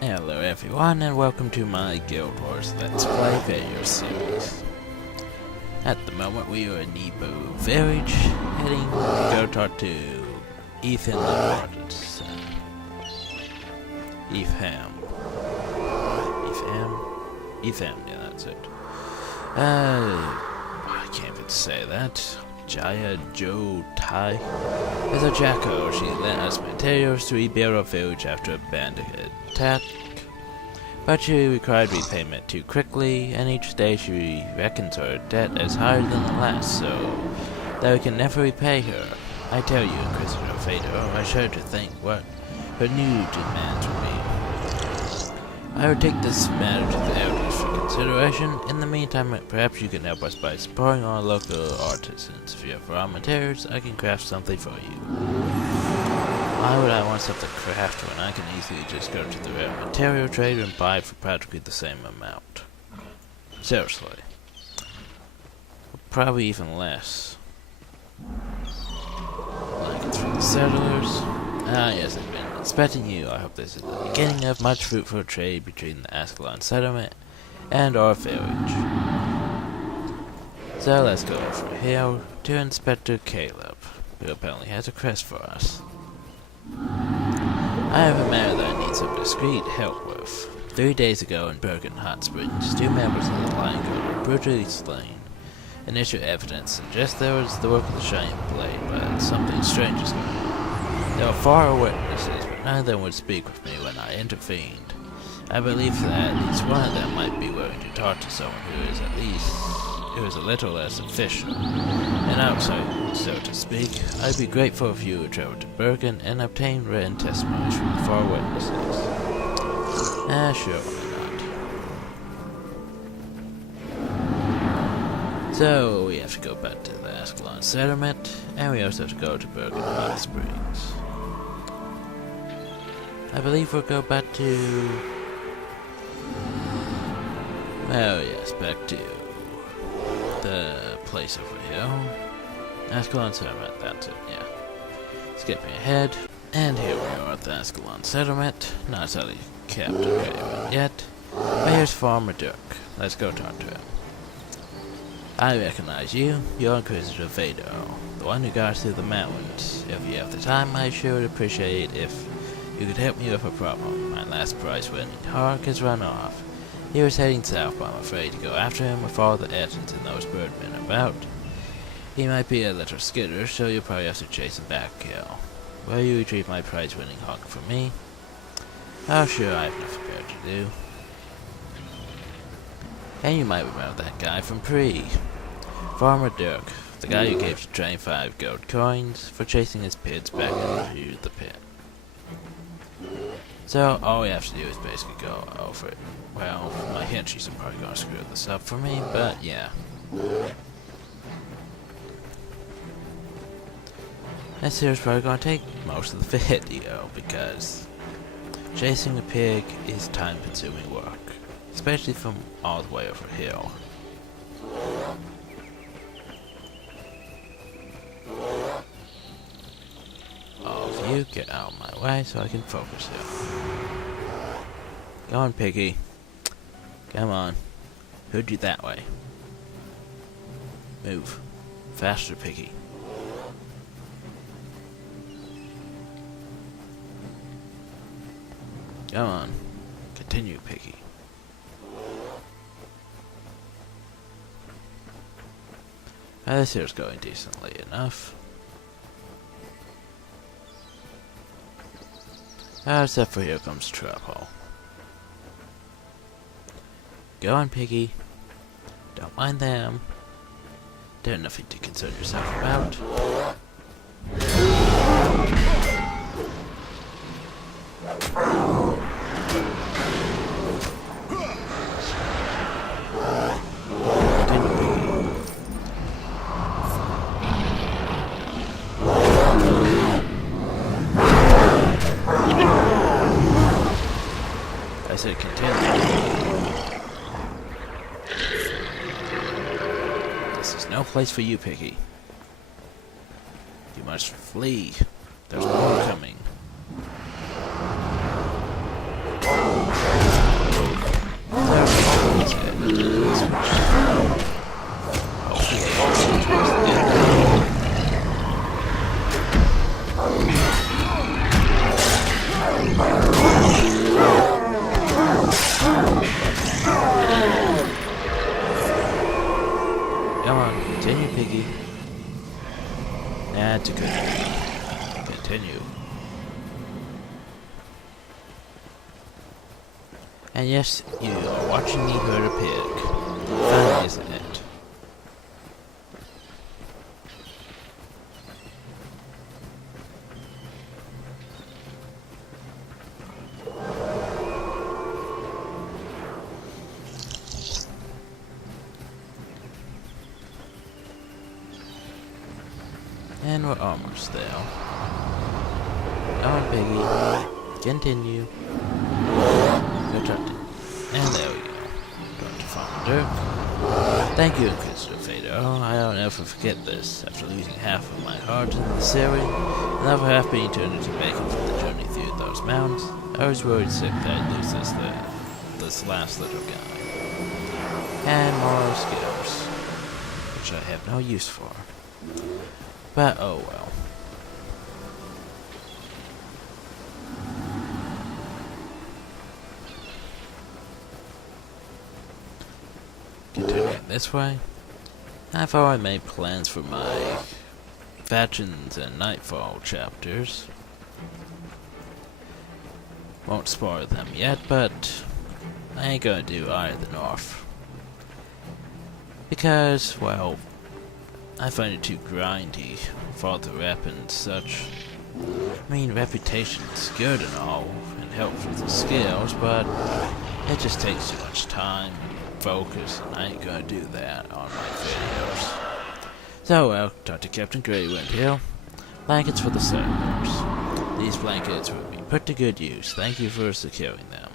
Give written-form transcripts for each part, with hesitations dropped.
Hello everyone and welcome to my Guild Wars Let's Play video series. At the moment we are in Nebo Village, heading to go talk to Ethan Lord. Ethan, yeah, that's it. I can't even say that. Jaya Jo Tai is a Jacko. She lent us materials to rebuild our village after a bandit attack, but she required repayment too quickly, and each day she reckons her debt as higher than the last, so that we can never repay her. I tell you, Inquisitor Vader O, I shudder to think what her new demands will be. I will take this matter to the elders for consideration. In the meantime, perhaps you can help us by supporting our local artisans. If you have raw materials, I can craft something for you. Why would I want something crafted when I can easily just go to the rare material trader and buy it for practically the same amount? Seriously. Probably even less. Blankets for the settlers. Ah, yes, I've been expecting you. I hope this is the beginning of much fruitful trade between the Ascalon settlement and our village. So let's go over here to Inspector Caleb, who apparently has a quest for us. I have a matter that I need some discreet help with. 3 days ago in Bergen Hot Springs, 2 members of the Lion Guard were brutally slain. Initial evidence suggests there was the work of the Shining Blade, but something strange is going on. There were 4 witnesses, but none of them would speak with me when I intervened. I believe that at least one of them might be willing to talk to someone who is a little less official, an outsider, so to speak. I'd be grateful if you would travel to Bergen and obtain written testimonies from the 4 witnesses. Sure, why not? So, we have to go back to the Ascalon settlement, and we also have to go to Bergen Hot Springs. I believe we'll go back to... well, yes, back to the place over here. Ascalon settlement, that's it, yeah. Skipping ahead, and here we are at the Ascalon settlement. Not exactly captivated yet, but here's Farmer Dirk. Let's go talk to him. I recognize you. You're Inquisitor Vader O, the one who got us through the mountains. If you have the time, I sure would appreciate if you could help me with a problem. My last prize-winning hawk has run off. He was heading south, but I'm afraid to go after him with all the Edgins and those birdmen about. He might be a little skittish, so you'll probably have to chase him back, Kel. Will you retrieve my prize-winning hawk for me? Oh, sure, I have nothing better to do. And you might remember that guy from Pre. Farmer Dirk, the guy who gave the train 5 gold coins for chasing his pigs back into the pit. So, all we have to do is basically go over it. Well, my henchies are probably going to screw this up for me, but yeah. This here is probably going to take most of the video, because chasing a pig is time-consuming work, especially from all the way over here. All of you get out of my way so I can focus here. Go on, piggy. Come on. Who'd you that way? Move. Faster, piggy. Come on. Continue, piggy. This here's going decently enough. Except for here comes trouble. Go on, piggy. Don't mind them. They're nothing to concern yourself about. I said continue. This is no place for you, piggy. You must flee. There's more coming. And yes, you are watching me hurt a pig. Fun, isn't it? And we're almost there. Come on, piggy. Continue. Go talk to. And there we go. Talk to Farmer Dirk. Thank you, Inquisitor Vader O. I'll never forget this. After losing half of my heart in the series, and the other half being turned into bacon from the journey through those mountains, I was worried sick that I'd lose this last little guy. And more skills, which I have no use for. But oh well. Continuing this way, I've already made plans for my Factions and Nightfall chapters. Won't spoil them yet, but I ain't gonna do Eye of the North. Because, well, I find it too grindy with all the rep and such. I mean, reputation's good and all, and helps with the skills, but it just takes too much time and focus, and I ain't gonna do that on my videos. So, well, talk to Captain Greywind here. Blankets for the settlers. These blankets will be put to good use. Thank you for securing them.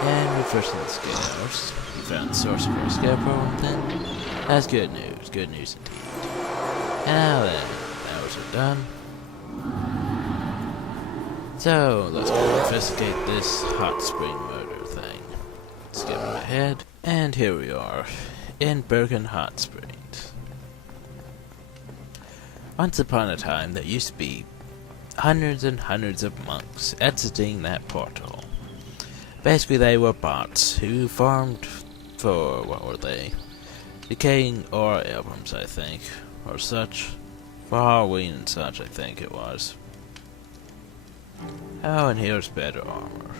And reversing the scales. We found the source of our scale problem then. That's good news indeed. And now then, that was it done. So, let's go investigate this hot spring murder thing. Skip ahead, and here we are, in Bergen Hot Springs. Once upon a time, there used to be hundreds and hundreds of monks exiting that portal. Basically, they were bots who farmed for, what were they? Decaying ore albums, I think, or such. For Halloween and such, I think it was. Oh, and here's better armor.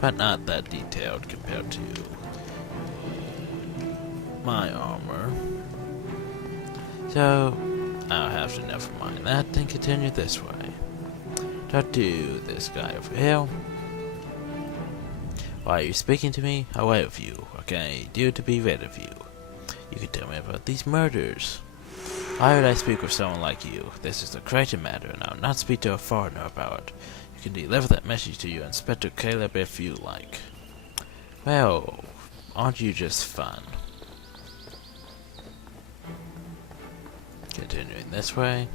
But not that detailed compared to my armor. So, I'll have to never mind that and continue this way. Talk to this guy over here. Why are you speaking to me? Away with you. What can I do to be rid of you? You can tell me about these murders. Why would I speak with someone like you? This is a Crichton matter, and I'll not speak to a foreigner about it. You can deliver that message to your Inspector Caleb if you like. Well, aren't you just fun? Continuing this way.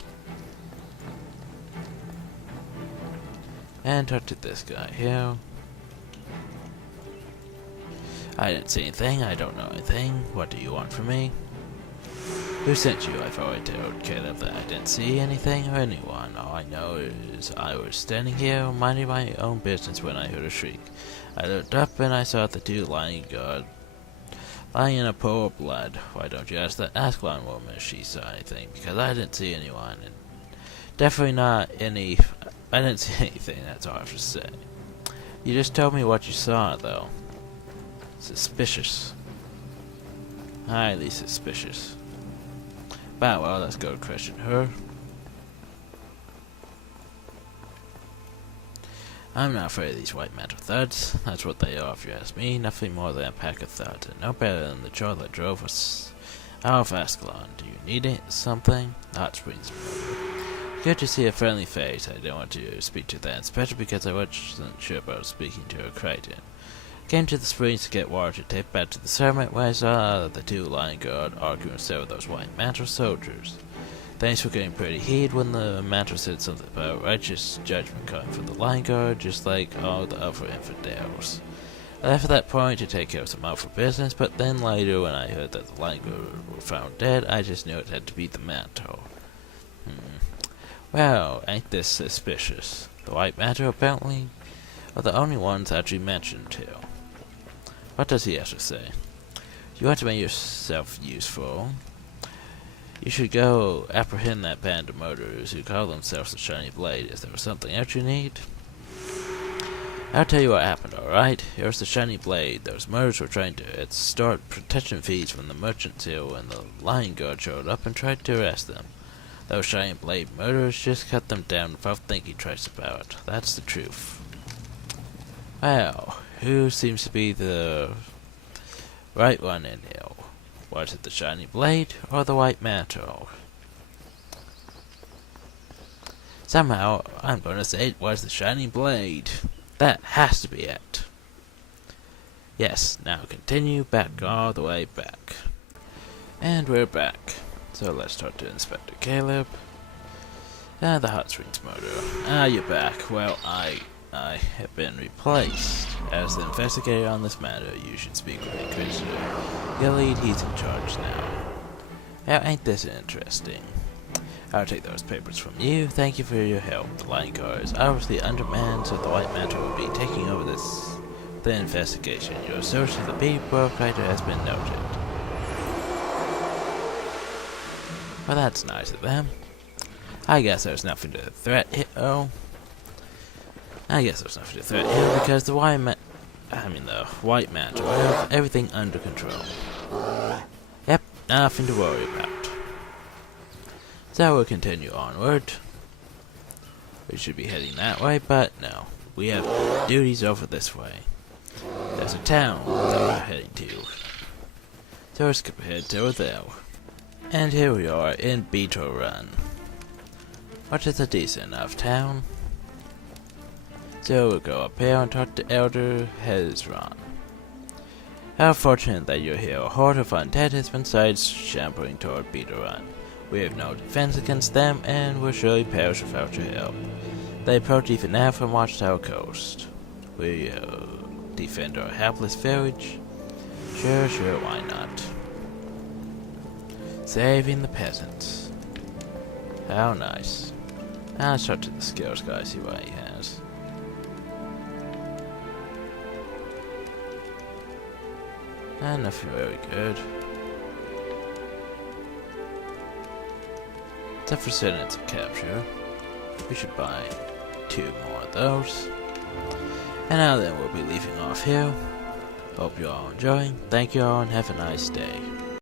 And talk to this guy here. I didn't see anything, I don't know anything. What do you want from me? Who sent you? I've already told Caleb that I didn't see anything or anyone. All I know is I was standing here, minding my own business when I heard a shriek. I looked up and I saw the two lying in a pool of blood. Why don't you ask that Ascalon woman if she saw anything? Because I didn't see anyone, and definitely not any. I didn't see anything, that's all I have to say. You just told me what you saw, though. Suspicious. Highly suspicious. But, well, let's go question her. I'm not afraid of these white metal thuds. That's what they are, if you ask me. Nothing more than a pack of thuds, and no better than the chore that drove us out of Ascalon. Do you need something? Hot Springs. Good to see a friendly face. I didn't want to speak to that inspector because I wasn't sure about speaking to a Crichton. Came to the springs to get water to take back to the settlement where I saw the two lying guard arguing with those white mantle soldiers. Things were getting pretty heated when the mantle said something about righteous judgment coming from the lion guard, just like all the other infidels. I left at that point to take care of some outfit business, but then later when I heard that the lion guard were found dead, I just knew it had to be the mantle. Well, ain't this suspicious? The white mantle apparently are the only ones actually mentioned here. What does he have to say? You want to make yourself useful? You should go apprehend that band of murderers who call themselves the Shiny Blade. Is there something else you need? I'll tell you what happened, alright? Here's the shiny blade. Those murderers were trying to extort protection fees from the merchants here when the Lion Guard showed up and tried to arrest them. Those shiny blade murderers just cut them down without thinking twice about it. That's the truth. Well, who seems to be the right one in here? Was it the shiny blade or the white mantle? Somehow, I'm going to say it was the shiny blade. That has to be it. Yes, now continue back all the way back. And we're back. So let's talk to Inspector Caleb. The hot springs murderer. You're back. Well, I have been replaced. As the investigator on this matter, you should speak with the Inquisitor. Your lead, he's in charge now. Now, ain't this interesting? I'll take those papers from you. Thank you for your help. The Lion Guard is obviously undermanned, so the White Mantle will be taking over the investigation. Your search of the bee proprietor has been noted. Well, that's nice of them. I guess there's nothing to threat here. Oh. I guess there's nothing to threat here because the White Mantle will have everything under control. Yep, nothing to worry about. So we'll continue onward. We should be heading that way, but no. We have duties over this way. There's a town that we're heading to. So let's skip ahead to there. And here we are in Beetle Run, which is a decent enough town. So we'll go up here and talk to Elder Hezron. How fortunate that you're here. A horde of undead has been shambling toward Beetle Run. We have no defense against them, and will surely perish without your help. They approach even now from Watchtower Coast. We defend our hapless village? Sure, why not? Saving the peasants. How nice. Now let's talk to the skills guy, see what he has. And nothing very good. Except for sentence of capture. We should buy 2 more of those. And now then, we'll be leaving off here. Hope you all enjoy. Thank you all and have a nice day.